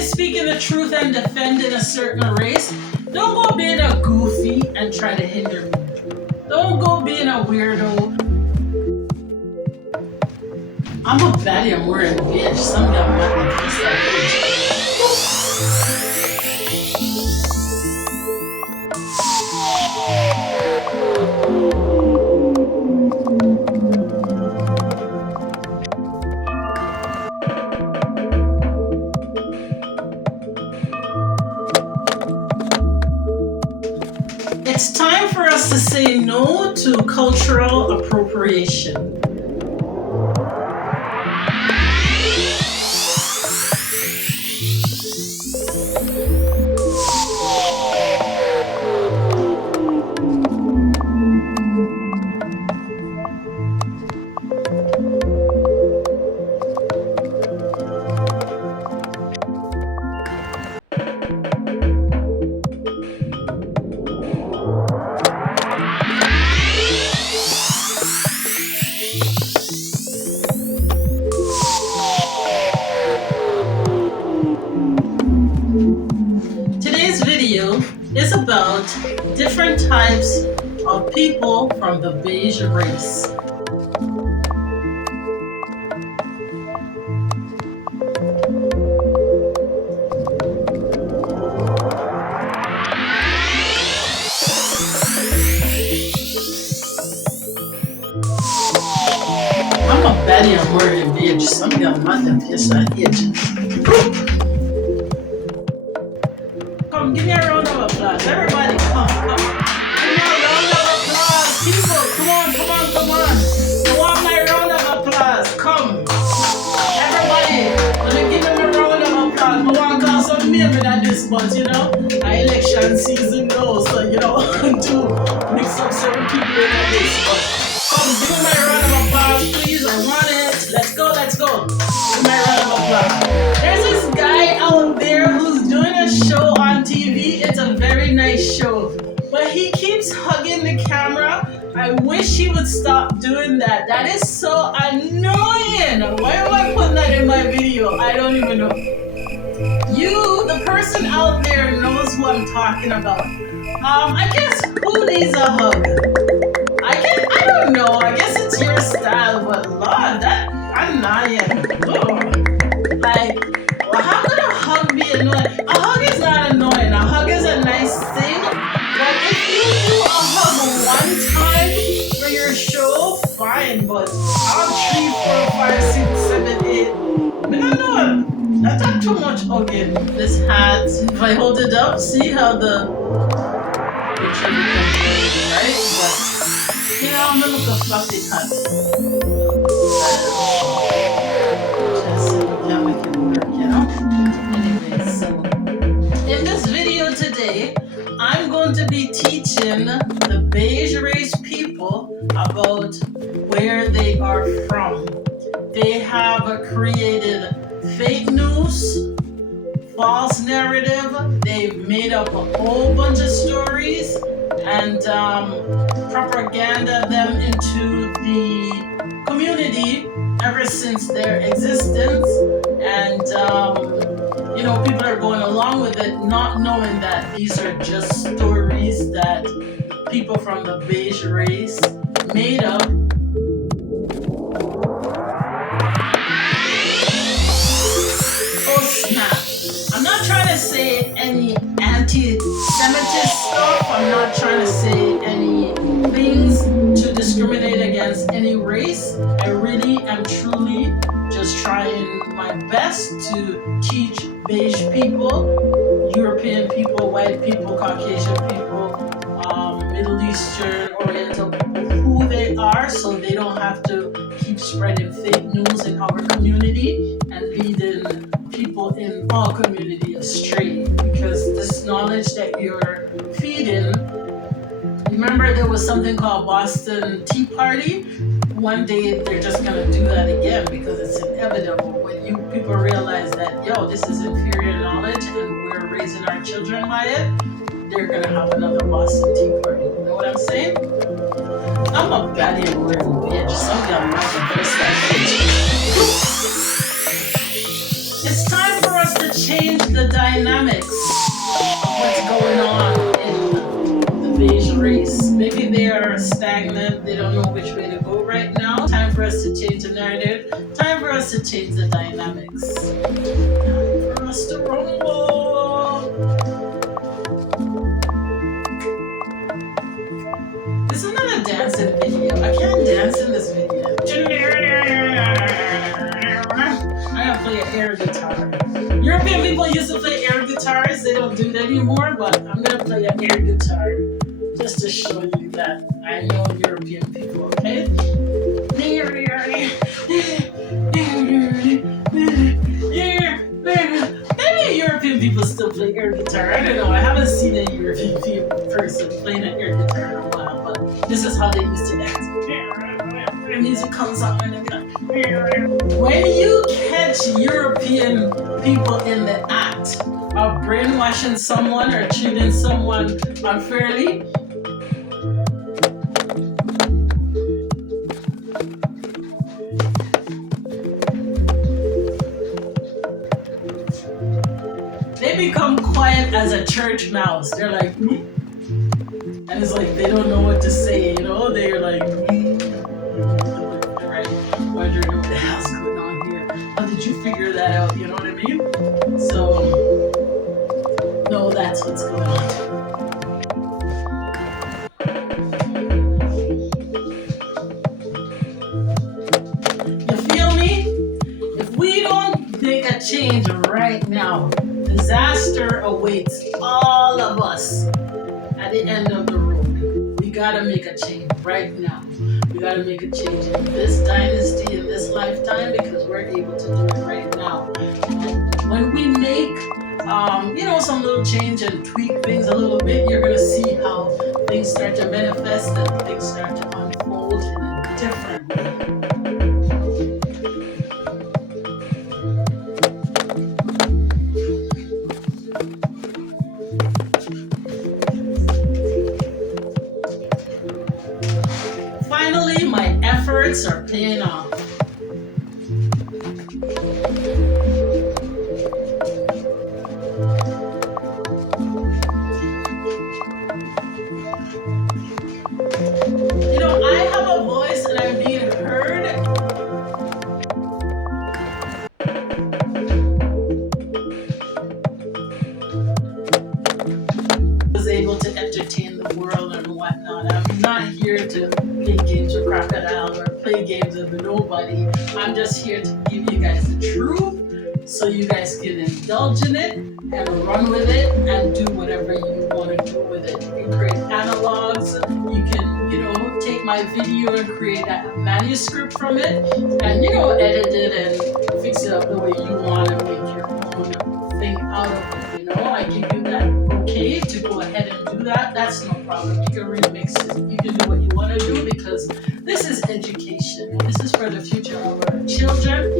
really speaking the truth and defending a certain race, don't go being a goofy and try to hinder me. Don't go being a weirdo. I'm a baddie, I'm wearing beige. Some got mad at piece that It's time for us to say no to cultural appropriation. Is about different types of people from the beige race. I'm a baddie, I'm wearing beige. Some got my piece at edge. Come, give me a round of applause. Everybody, come. Give me a round of applause. People, come on. I want my round of applause. Come. Everybody, let me give them a round of applause. I want to call some name at this, but election season now, so to mix up certain people in this. But come, give me my round of applause, please. I want it. Let's go. Give me my round of applause. There's this guy out there who's doing a show on TV. It's a very nice show, but he keeps hugging the camera. I wish he would stop doing that. That is so annoying. Why am I putting that in my video? I don't even know. You, the person out there, knows who I'm talking about. I guess who needs a hug? I don't know. I guess it's your style, but Lord, that annoying. How could a hug be annoying? A hug is not annoying. A hug is a nice thing. But if you do a hug one time for your show, fine. But I'll 3, 4, 5, 6, 7, 8. I don't know. That's not too much hugging. This hat, if I hold it up, see how the picture becomes very right? But I'm gonna look a fluffy hat. Anyway, so in this video today, I'm going to be teaching the beige race people about where they are from. They have created fake news, false narrative. They've made up a whole bunch of stories and propaganda them into the community ever since their existence. And people are going along with it, not knowing that these are just stories that people from the beige race made up. Oh snap. I'm not trying to say any anti-Semitist stuff. I'm not trying to say any things to discriminate against any race. I really am truly just trying my best to teach beige people, European people, white people, Caucasian people, Middle Eastern, Oriental people, who they are, so they don't have to keep spreading fake news in our community and leading people in our community astray. Because this knowledge that you're feeding, remember there was something called Boston Tea Party? One day they're just gonna do that again because it's inevitable. When people realize that, this is inferior knowledge and we're raising our children by it, they're gonna have another Boston Tea Party. You know what I'm saying? I'm a baddie and wearing beige. Some got my first that. It's time for us to change the stagnant. They don't know which way to go right now. Time for us to change the narrative. Time for us to change the dynamics. Time for us to rumble. This is not a dancing video. I can't dance in this video. I gotta play an air guitar. European people used to play air guitars. They don't do it anymore, but I'm gonna play an air guitar just to show you that I know European people, okay? Maybe European people still play air guitar. I don't know. I haven't seen a European person playing an air guitar in a while, but this is how they used to dance. The music comes on and when you catch European people in the act of brainwashing someone or treating someone unfairly, they become quiet as a church mouse. They're like, and it's like they don't know what to say, you know? They're like, right, wondering what the hell's going on here. How did you figure that out? You know what I mean? So, no, that's what's going on. You feel me? If we don't make a change right now, disaster awaits all of us at the end of the road. We gotta make a change right now. We gotta make a change in this dynasty, in this lifetime, because we're able to do it right now. And when we make, some little change and tweak things a little bit, you're gonna see how things start to manifest and things start to unfold in a different way. Finally, my efforts are paying off. I have a voice and I'm being heard. I was able to entertain the world and whatnot. I'm not here to play games with crocodile or play games with nobody. I'm just here to give you guys the truth so you guys can indulge in it and run with it and do whatever you want to do with it. You can create analogs, you can, take my video and create a manuscript from it and, edit it and fix it up the way you want to make your own thing out of it, I give you that okay to go ahead and do that. That's no problem. You can remix it. You can do what you want to do because this is education. This is for the future of our children.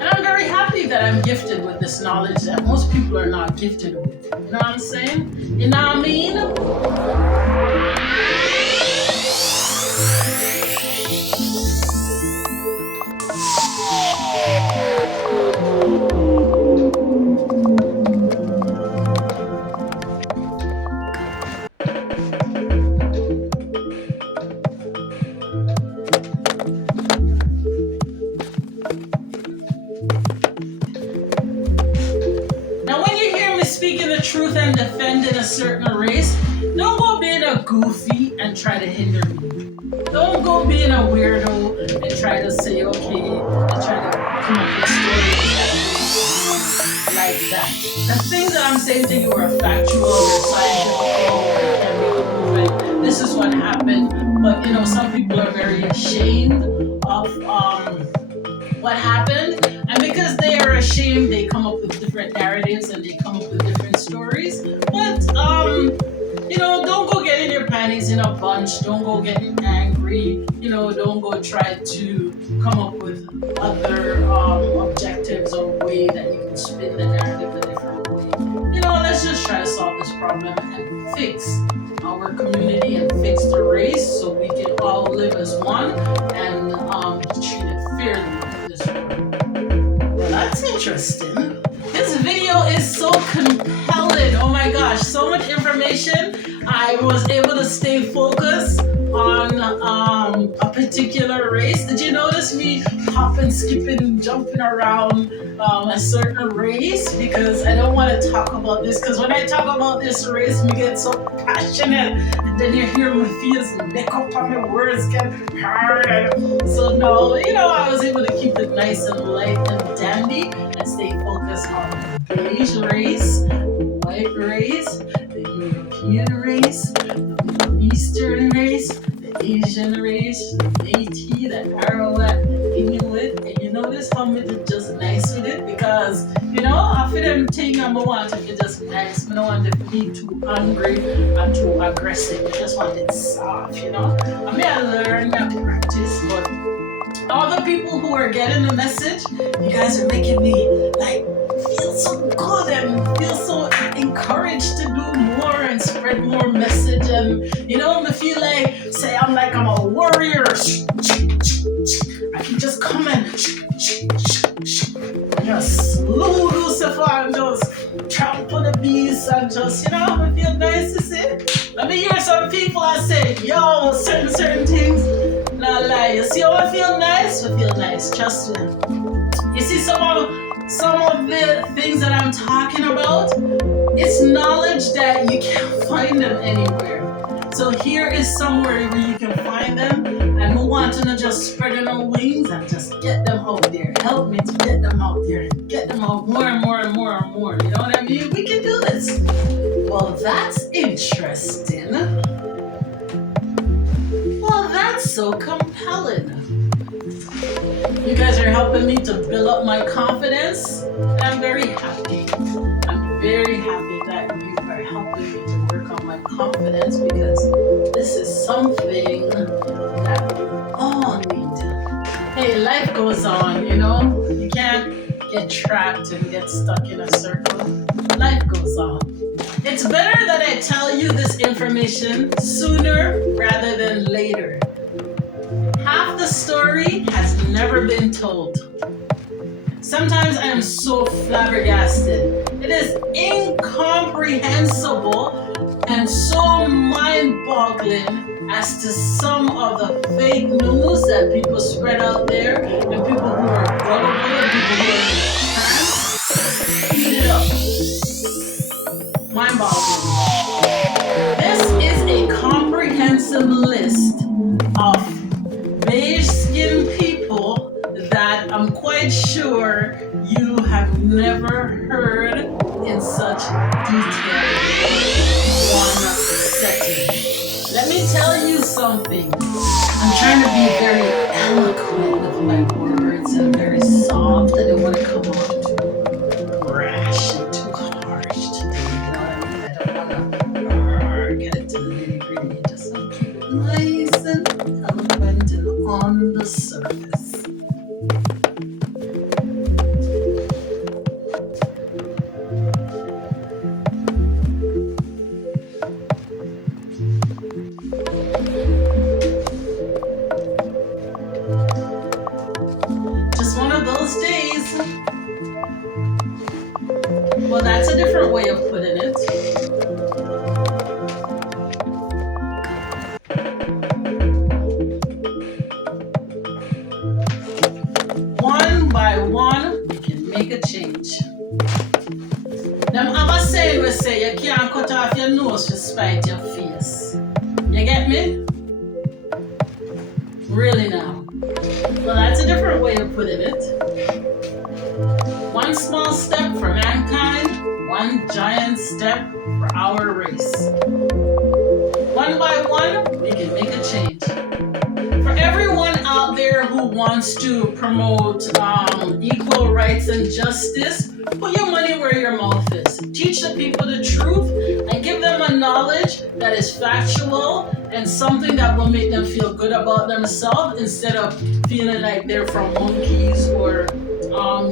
And I'm very happy that I'm gifted with this knowledge that most people are not gifted with. You know what I'm saying? You know what I mean? Speaking the truth and defending a certain race, don't go being a goofy and try to hinder me. Don't go being a weirdo and try to say okay and try to come up with stories like that. The things that I'm saying to you are factual, they're scientific, and proven. This is what happened. But some people are very ashamed of what happened, and because they are ashamed, they come up with different narratives and they come up with different stories. But don't go getting your panties in a bunch. Don't go getting angry. Don't go try to come up with other objectives or way that you can spin the narrative a different way. Let's just try to solve this problem and fix our community and fix the race so we can all live as one and treat it fairly. Well, that's interesting. This video is so compelling. Oh my gosh, so much information. I was able to stay focused a particular race. Did you notice me hopping, skipping, jumping around a certain race? Because I don't want to talk about this. Because when I talk about this race, we get so passionate, and then you hear my fears neck up on my words get hard. So no, I was able to keep it nice and light and dandy and stay focused on the beige race, the white race, the European race, the Middle Eastern race, the Asian race, the Métis, the Arawak, the Inuit. And you notice how me did just nice with it? Because, after them thing I want to be just nice. I don't want it to be too angry and too aggressive. I just want it soft. I mean, I learn, I practice, but all the people who are getting the message, you guys are making me feel so good and feel so encouraged to do more and spread more message. And I feel say I'm a warrior. I can just come and just slew Lucifer and just trample the beast and just I feel nice to see. Let me hear some people I say, yo, certain things. Not lie. You see how I feel nice? I feel nice. Trust me. You see some of the things that I'm talking about? It's knowledge that you can't find them anywhere. So here is somewhere where you can find them, and we want to just spread our wings and just get them out there. Help me to get them out there and get them out more and more and more and more. You know what I mean? We can do this. Well, that's interesting. Well, that's so compelling. You guys are helping me to build up my confidence, and I'm very happy. I'm very happy that you are helping me to work on my confidence, because this is something that we all need. Hey, life goes on, You can't get trapped and get stuck in a circle. Life goes on. It's better that I tell you this information sooner rather than later. Half the story has never been told. Sometimes I am so flabbergasted. It is incomprehensible and so mind-boggling as to some of the fake news that people spread out there, and people who are gullible and people who are trans. Eat it up. Mind-boggling. This is a comprehensive list of beige skinned people that I'm quite sure you have never heard in such detail in one setting. Let me tell you something. I'm trying to be very eloquent with my words and very soft. I don't want to come off too brash and too harsh today. I don't want to get it to the nitty gritty. Just keep it nice and eloquent and on the surface. Just one of those days. Well, that's a different way of putting it. One by one, we can make a change. Them have a saying we say you can't cut off your nose to spite your face. You get me? Really now. Well, that's a different way of putting it. One small step for mankind, one giant step for our race. One by one, we can make a change. For everyone out there who wants to promote equal rights and justice, put your money where your mouth is. Teach the people the truth and give them a knowledge that is factual and something that will make them feel good about themselves, instead of feeling like they're from monkeys, or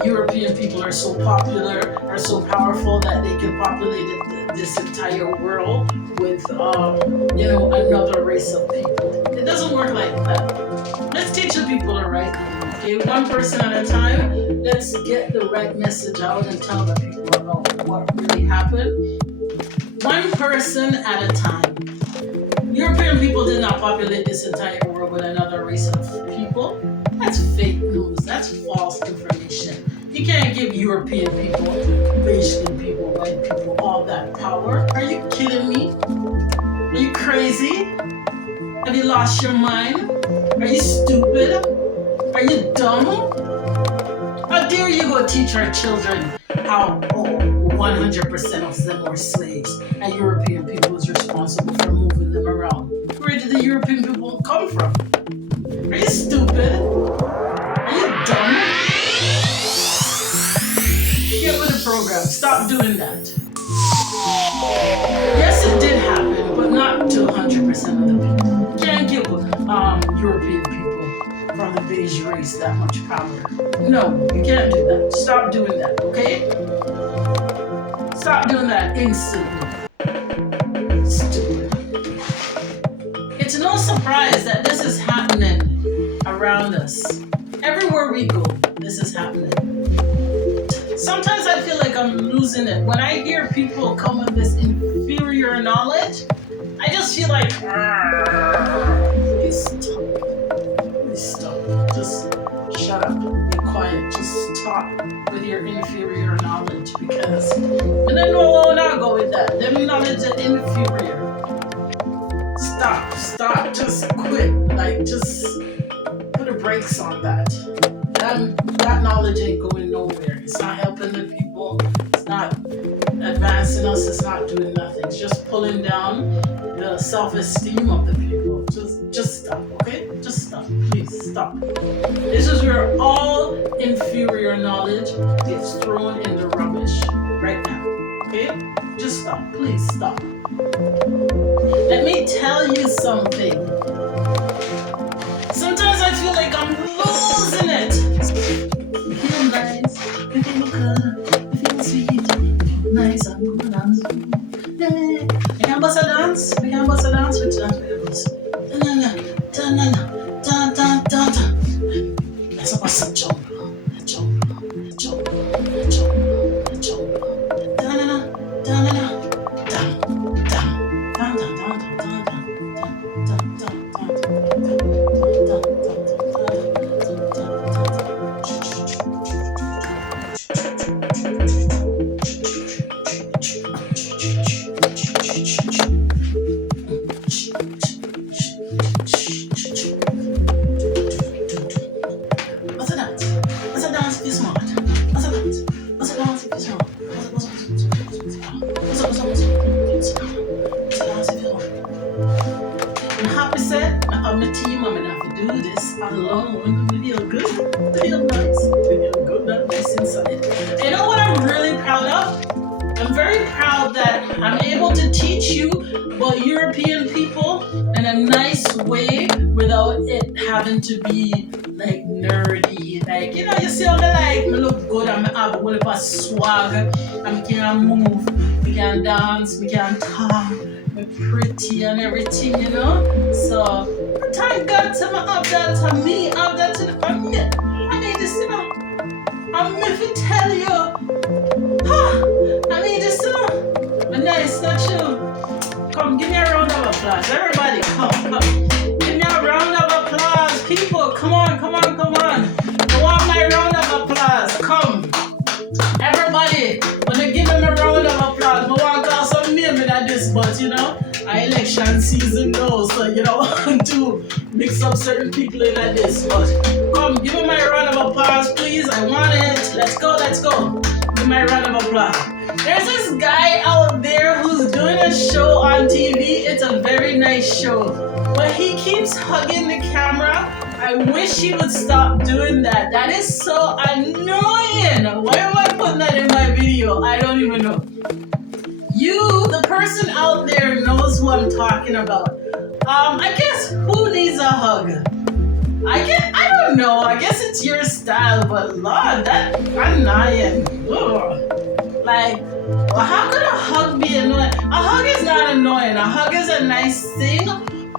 European people are so popular, are so powerful that they can populate this entire world with another race of people. It doesn't work like that. Let's teach the people the right thing, okay? One person at a time. Let's get the right message out and tell the people about what really happened. One person at a time. European people did not populate this entire world with another race of people. That's fake news. That's false information. You can't give European people, beige skin people, white people all that power. Are you kidding me? Are you crazy? Have you lost your mind? Are you stupid? Are you dumb? How dare you go teach our children how 100% of them were slaves and European people is responsible for moving them around? Where did the European people come from? Are you stupid? Are you dumb? Get with the program. Stop doing that. Yes, it did happen, but not to 100% of the people. You can't give European people from the beige race that much power. No, you can't do that. Stop doing that, okay? Stop doing that instantly. Stupid. It's no surprise that this is happening around us. Everywhere we go, this is happening. Sometimes I feel like I'm losing it. When I hear people come with this inferior knowledge, I just feel like, please stop. Please stop. Just shut up. Be quiet. Just stop with your inferior knowledge because, and I know I will not go with that. Them knowledge is inferior. Stop. Just quit. Like, just put the brakes on that. That knowledge ain't going nowhere. It's not helping the people. It's not advancing us. It's not doing nothing. It's just pulling down the self-esteem of the people. Just stop, okay? Just stop. Please stop. This is where all inferior knowledge gets thrown in the rubbish right now. Okay? Just stop. Please stop. Let me tell you something. Sometimes I feel like I'm losing it. You feel nice, you feel good, you feel sweet, you feel nice, I'm good, I'm sweet. Yeah. We can bust a dance with dance with us. Let's bust a jump. To be like nerdy, like you see how me look good and I have a whole heap of swag and we can move, we can dance, we can talk, we're pretty and everything, so thank God to me have that to me, have that to I mean this, I'm if you tell you, I mean this, but nice, not true. Come, give me a round of applause, everybody, come. Give me a round of applause, people, come on. I want my round of applause, come. Everybody, when they give them a round of applause, I want to call some name in this, but our election season now, so want to mix up certain people in this, but come, give me my round of applause, please. I want it. Let's go. Give me my round of applause. There's this guy out there who's doing a show on TV. It's a very nice show, but he keeps hugging the camera. I wish he would stop doing that. That is so annoying. Why am I putting that in my video? I don't even know. You, the person out there, knows who I'm talking about. I guess who needs a hug? I don't know. I guess it's your style, but Lord, that's annoying. Ugh. Like, well, how could a hug be annoying? A hug is not annoying. A hug is a nice thing.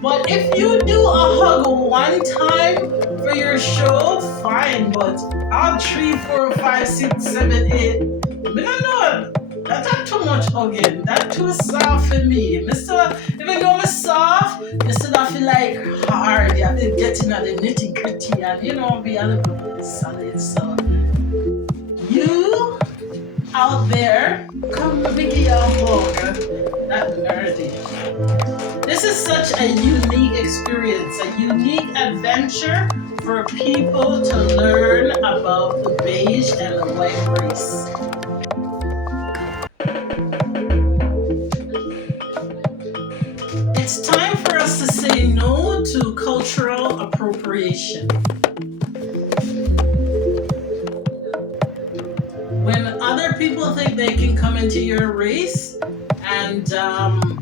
But if you do a hug one time for your show, fine. But all 3, 4, 5, 6, 7, 8, I don't know. That's too much hugging. That's too soft for me. Mister, even though I'm soft, you still have to like hard. You have to get into the nitty gritty and be a little bit solid. So you out there, come let me give you a hug. That nerdy. This is such a unique experience, a unique adventure for people to learn about the beige and the white race. It's time for us to say no to cultural appropriation. When other people think they can come into your race and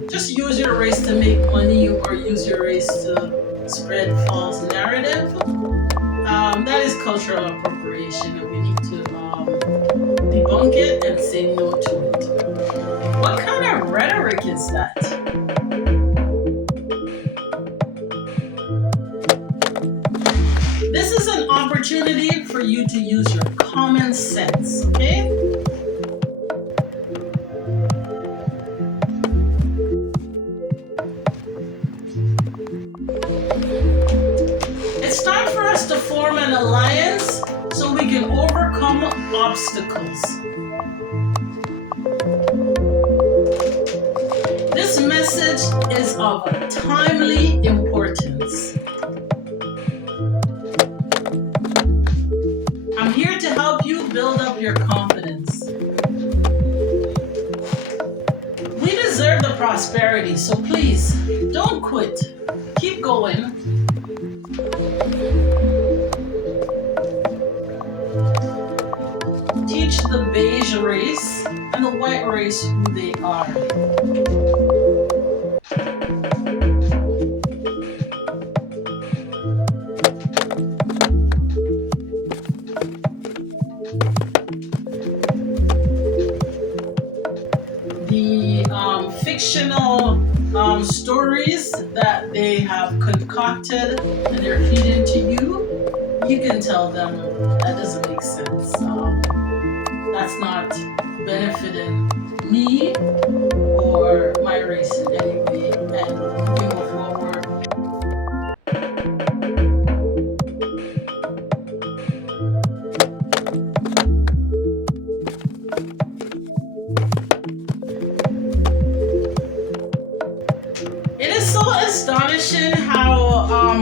just use your race to make money or use your race to spread false narrative, that is cultural appropriation, and we need to debunk it and say no to it. What kind of rhetoric is that? This is an opportunity for you to use your common sense, okay? It's time for us to form an alliance so we can overcome obstacles. This message is of timely importance. I'm here to help you build up your confidence. We deserve the prosperity, so please don't quit. Keep going. Teach the beige race and the white race who they are. The fictional stories that they have concocted and they're feeding to you, you can tell them that doesn't make sense. That's not benefiting me or my race in any way, and we move forward. It is so astonishing how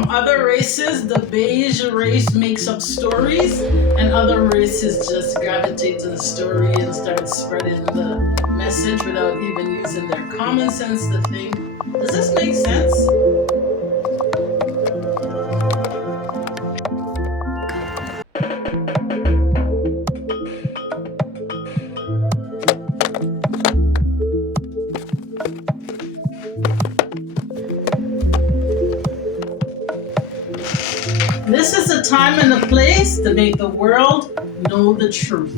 other races, the beige race makes up stories, and other races just gravitate to the story and start spreading the message without even using their common sense to think. Does this make sense? This is the time and the place to make the world know the truth.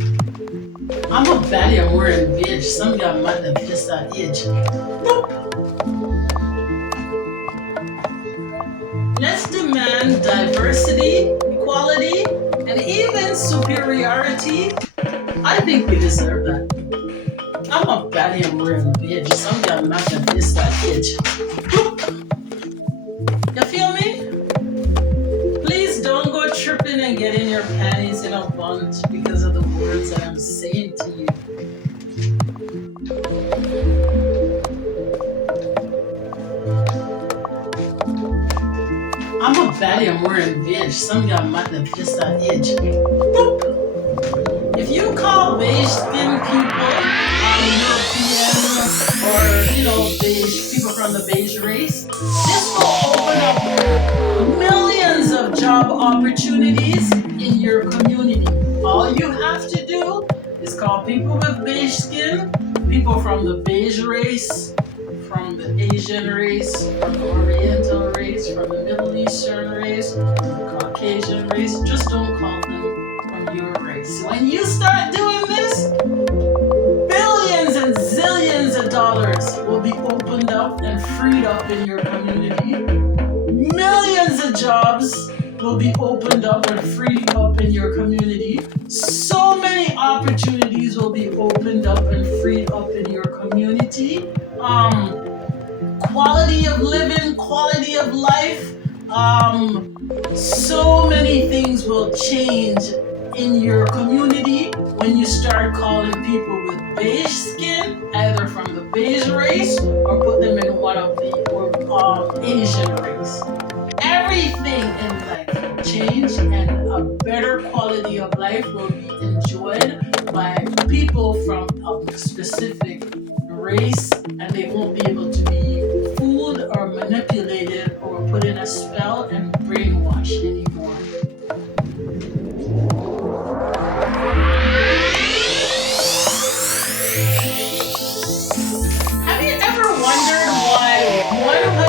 I'm a baddie, I'm wearing beige. Some got mad and pissed at age. Let's demand diversity, equality, and even superiority. I think we deserve that. I'm a baddie, I'm wearing beige. Some got mad and pissed at age. You feel me? Please don't go tripping and getting your panties in a bunch because of the words that I'm saying to you. I'm a baddie, I'm wearing beige. Some got mad and pissed at age. If you call beige skin people European or beige people from the beige race, this will open up millions of job opportunities in your community. All you have to do is call people with beige skin, people from the beige race, from the Asian race, from the Oriental race, from the Middle Eastern race, from the Caucasian race. Just don't call them from your race. When you start doing this, billions and zillions of dollars will be opened up and freed up in your community. Millions of jobs will be opened up and freed up in your community. So many opportunities will be opened up and freed up in your community. Quality of living, quality of life. So many things will change in your community when you start calling people with beige skin, either from the beige race or put them in one of the Asian race. Everything in life will change, and a better quality of life will be enjoyed by people from a specific race, and they won't be able to be fooled or manipulated or put in a spell and brainwashed anymore. Have you ever wondered why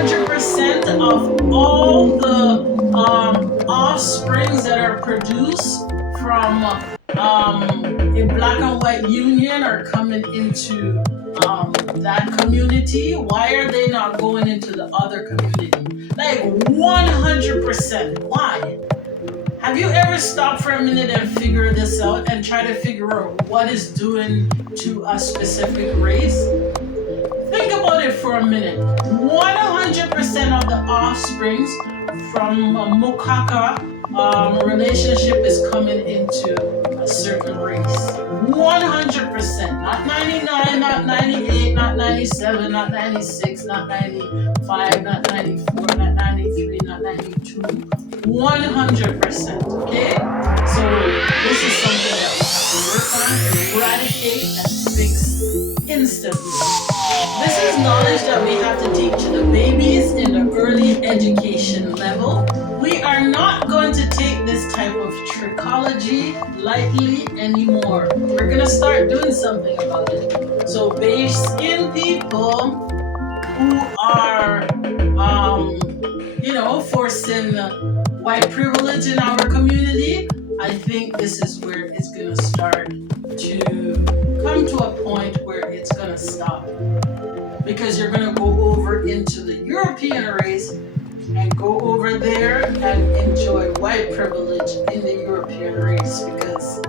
100% of all the offsprings that are produced from a black and white union are coming into that community? Why are they not going into the other community? Like 100%. Why? Have you ever stopped for a minute and figure this out and try to figure out what is doing to a specific race? Think about it for a minute. 100% of the offsprings from a Mukaka relationship is coming into a certain race. 100%. Not 99, not 98, not 97, not 96, not 95, not 94, not 93, not 92. 100%. Okay? So this is something that we have to work on, eradicate, and fix instantly. This is knowledge that we have to teach the babies in the early education level. We are not going to take this type of trichology lightly anymore. We're going to start doing something about it. So beige skin people who are, forcing white privilege in our community, I think this is where it's going to start to come to a point where it's going to stop. Because you're going to go over into the European race and go over there and enjoy white privilege in the European race, because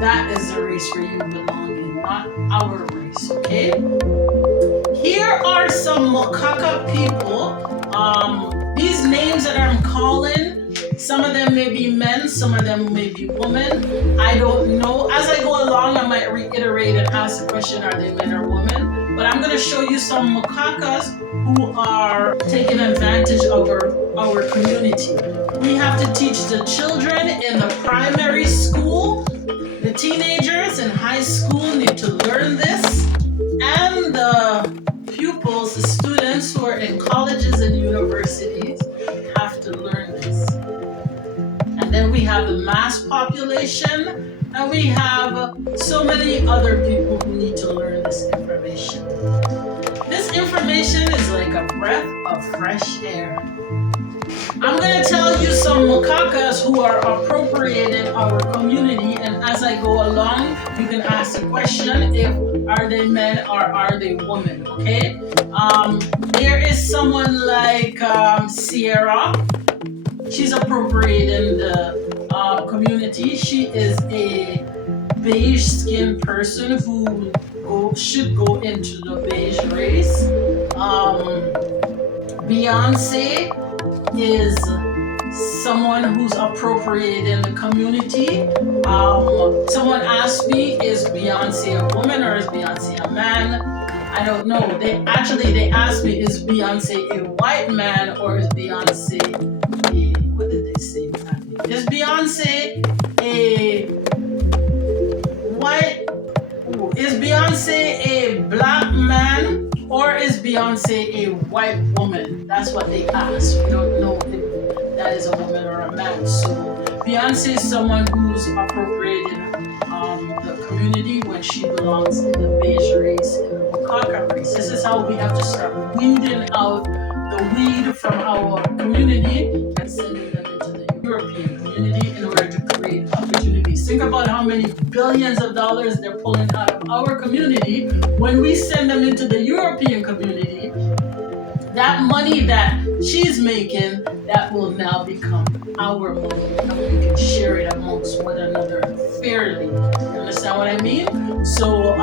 that is the race where you belong in, not our race, okay? Here are some Makaka people. These names that I'm calling, some of them may be men, some of them may be women. I don't know. As I go along, I might reiterate and ask the question, are they men or women? But I'm going to show you some Makakas who are taking advantage of our community. We have to teach the children in the primary school. The teenagers in high school need to learn this. And the pupils, the students who are in colleges and universities have to learn this. And then we have the mass population, and we have so many other people who need to learn this information. This information is like a breath of fresh air. I'm going to tell you some Makakas who are appropriating our community, and as I go along, you can ask the question if are they men or are they women, okay? There is someone like Sierra. She's appropriating the community. She is a beige skinned person who should go into the beige race. Beyonce is someone who's appropriating the community. Someone asked me, is Beyonce a woman or is Beyonce a man? I don't know. They asked me, is Beyonce a white man or is Beyonce what did they say exactly? Is Beyonce a white? Is Beyonce a black man or is Beyonce a white woman? That's what they asked. We don't know if that is a woman or a man. So Beyonce is someone who's appropriating the community when she belongs in the beige race, in the Bukaka race. This is how we have to start weeding out the weed from our community and sending them into the European community in order to create opportunities. Think about how many billions of dollars they're pulling out of our community when we send them into the European community. That money that she's making that will now become our money, and we can share it amongst one another fairly. You understand what I mean? So,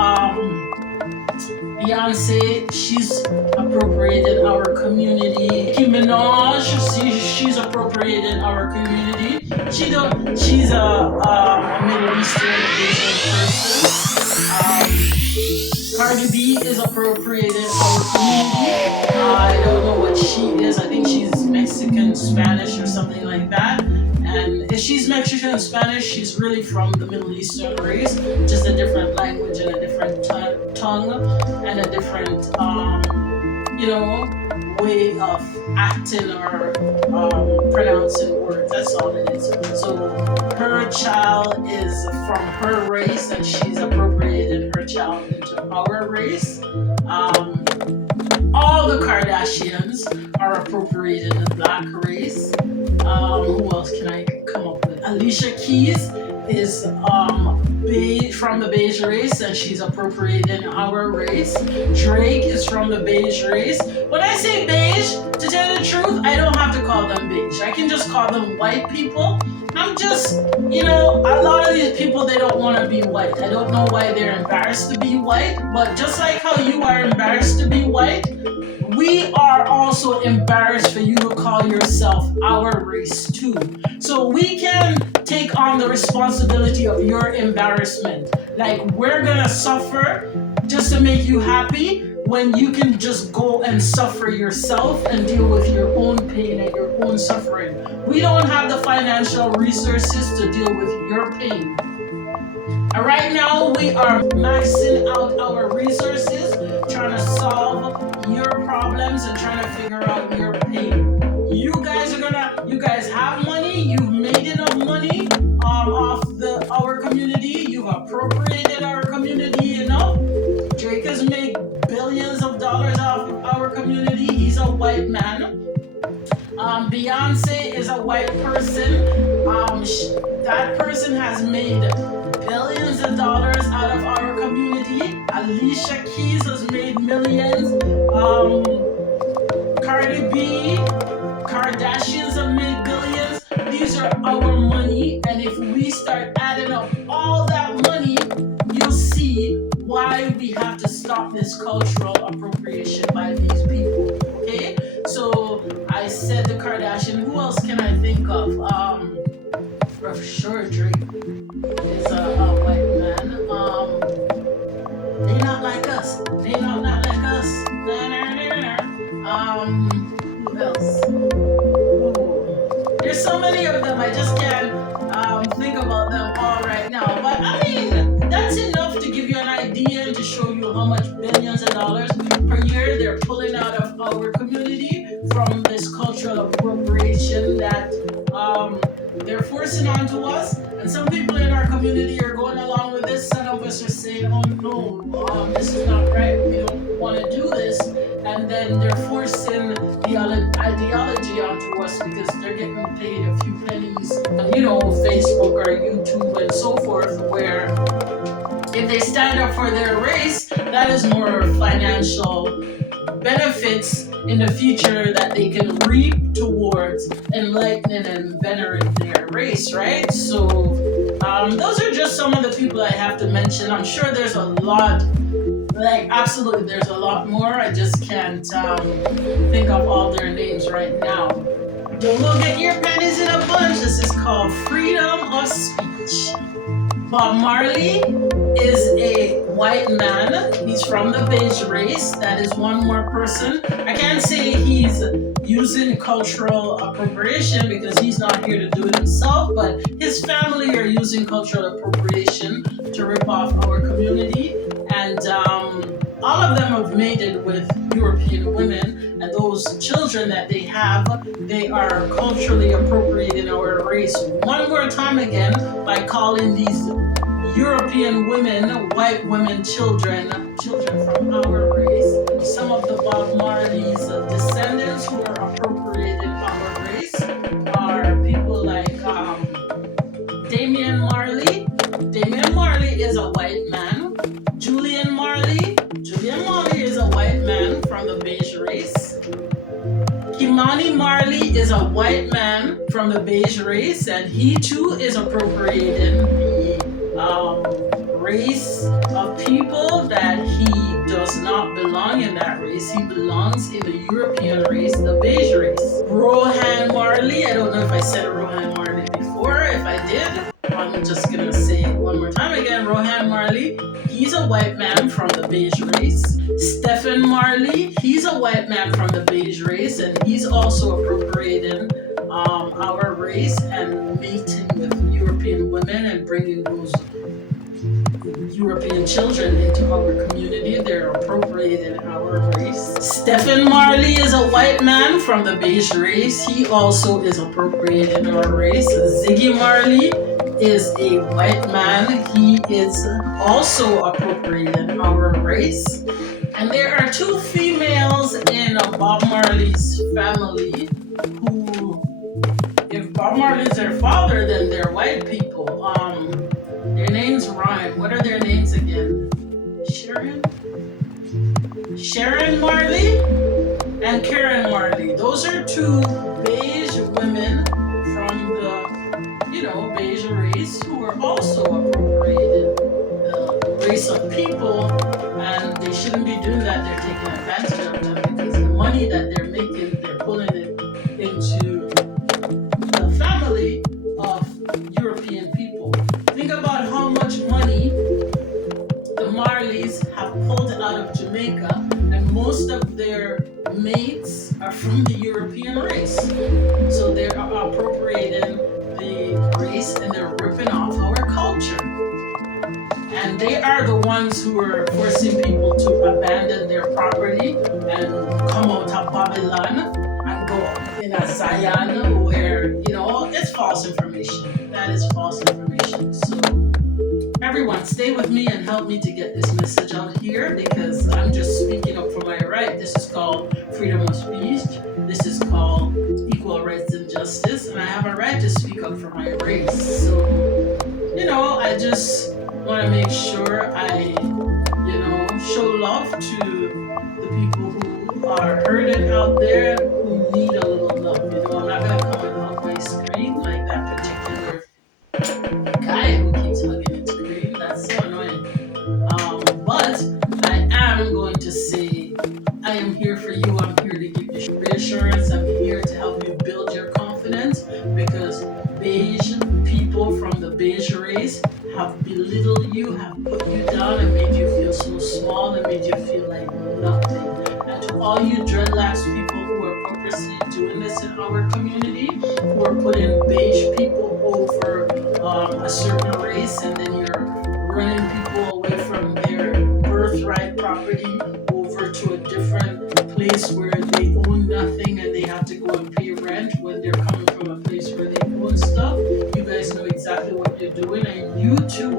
Beyonce, she's appropriated our community. Nicki Minaj, she's appropriated our community. She's a Middle Eastern Asian person. Cardi B is appropriated our community. I don't know what she is. I think she's Mexican Spanish or something like that. And if she's Mexican Spanish, she's really from the Middle Eastern race, just a different language and a different tongue and a different, way of acting or pronouncing words. That's all it is. So her child is from her race, and she's appropriated her child into our race. All the Kardashians are appropriated in the black race. Who else can I come up with? Alicia Keys is from the Beige race, and she's appropriated in our race. Drake is from the Beige race. When I say beige, to tell you the truth, I don't have to call them beige. I can just call them white people. I'm just, a lot of these people, they don't want to be white. I don't know why they're embarrassed to be white, but just like how you are embarrassed to be white, we are also embarrassed for you to call yourself our race too. So we can take on the responsibility of your embarrassment. Like, we're gonna suffer just to make you happy when you can just go and suffer yourself and deal with your own pain and your own suffering. We don't have the financial resources to deal with your pain. And right now, we are maxing out our resources, trying to solve your problems and trying to figure out your pain. You guys have money, you've made enough money off our community, you've appropriated our community enough. Drake has made billions of dollars off of our community. He's a white man. Beyonce is a white person. That person has made billions of dollars out of our community. Alicia Keys has made millions. Cardi B, Kardashians have made billions. These are our money, and if we start adding up all that money, you'll see why we have to stop this cultural appropriation by these people. Okay? So I said the Kardashian. Who else can I think of? For sure, Drake is a white man. They not like us. They not like us. Who else? Ooh. There's so many of them. I just can't think about them all right now. But I mean, that's enough to give you an idea and to show you how much billions of dollars per year they're pulling out of our community from this cultural appropriation that they're forcing onto us. And some people in our community are going along with this. Some of us are saying, oh no, this is not right. We don't want to do this. And then they're forcing the ideology onto us because they're getting paid a few pennies on, Facebook or YouTube and so forth, where if they stand up for their race, that is more financial benefits in the future that they can reap towards enlightening and venerating their race, right? So those are just some of the people I have to mention. I'm sure there's a lot, absolutely there's a lot more. I just can't think of all their names right now. Don't go get your panties in a bunch. This is called freedom of speech. Bob Marley is a white man. He's from the Beige race. That is one more person. I can't say he's using cultural appropriation because he's not here to do it himself, but his family are using cultural appropriation to rip off our community. And all of them have mated with European women, and those children that they have, they are culturally appropriating our race one more time again by calling these European women, white women, children from our race. Some of the Bob Marley's descendants who are appropriating our race are people like Damian Marley. Damian Marley is a white man. Julian Marley is a white man from the Beige race. Imani Marley is a white man from the Beige race, and he too is appropriating the race of people that he does not belong in that race. He belongs in the European race, the Beige race. Rohan Marley, I don't know if I said Rohan Marley before. If I did, I'm just gonna say it one more time again. Rohan Marley, he's a white man from the Beige race. Stephen Marley, he's a white man from the Beige race, and he's also appropriating our race and mating with European women and bringing those European children into our community. They're appropriating our race. Stephen Marley is a white man from the Beige race. He also is appropriating our race. Ziggy Marley is a white man. He is also appropriating our race. And there are two females in Bob Marley's family who, if Bob Marley's their father, then they're white people. Their names rhyme. What are their names again? Sharon Marley and Karen Marley. Those are two beige women from the, beige race who are also appropriated the race of people, and they shouldn't be doing that. They're taking advantage of them because the money that they're making, they're pulling it into the family of European people. Think about how much money the Marleys have pulled out of Jamaica, and most of their mates are from the European race. So they're appropriating the race and they're ripping off our culture. And they are the ones who are forcing people to abandon their property and come out of Babylon and go in a Zion where, it's false information. That is false information. So everyone, stay with me and help me to get this message out here, because I'm just speaking up for my right. This is called freedom of speech. This is called equal rights and justice, and I have a right to speak up for my race. So, I just want to make sure I, show love to the people who are hurting out there, who need a little love. I'm not going to come and hug my screen like that particular guy who keeps hugging its screen. That's so annoying. But I am going to say, I am here for you. I'm here to give you reassurance. I'm here to help you build your confidence, because beige people from the beige race have belittled you, have put you down, and made you feel so small, and made you feel like nothing. And to all you dreadlocks people who are purposely doing this in our community, who are putting beige people over a certain race, and then you're running people away from their birthright property over to a different place where they own nothing and they have to go and pay rent when they're coming from a place where they own stuff. You guys know exactly what you're doing, and you too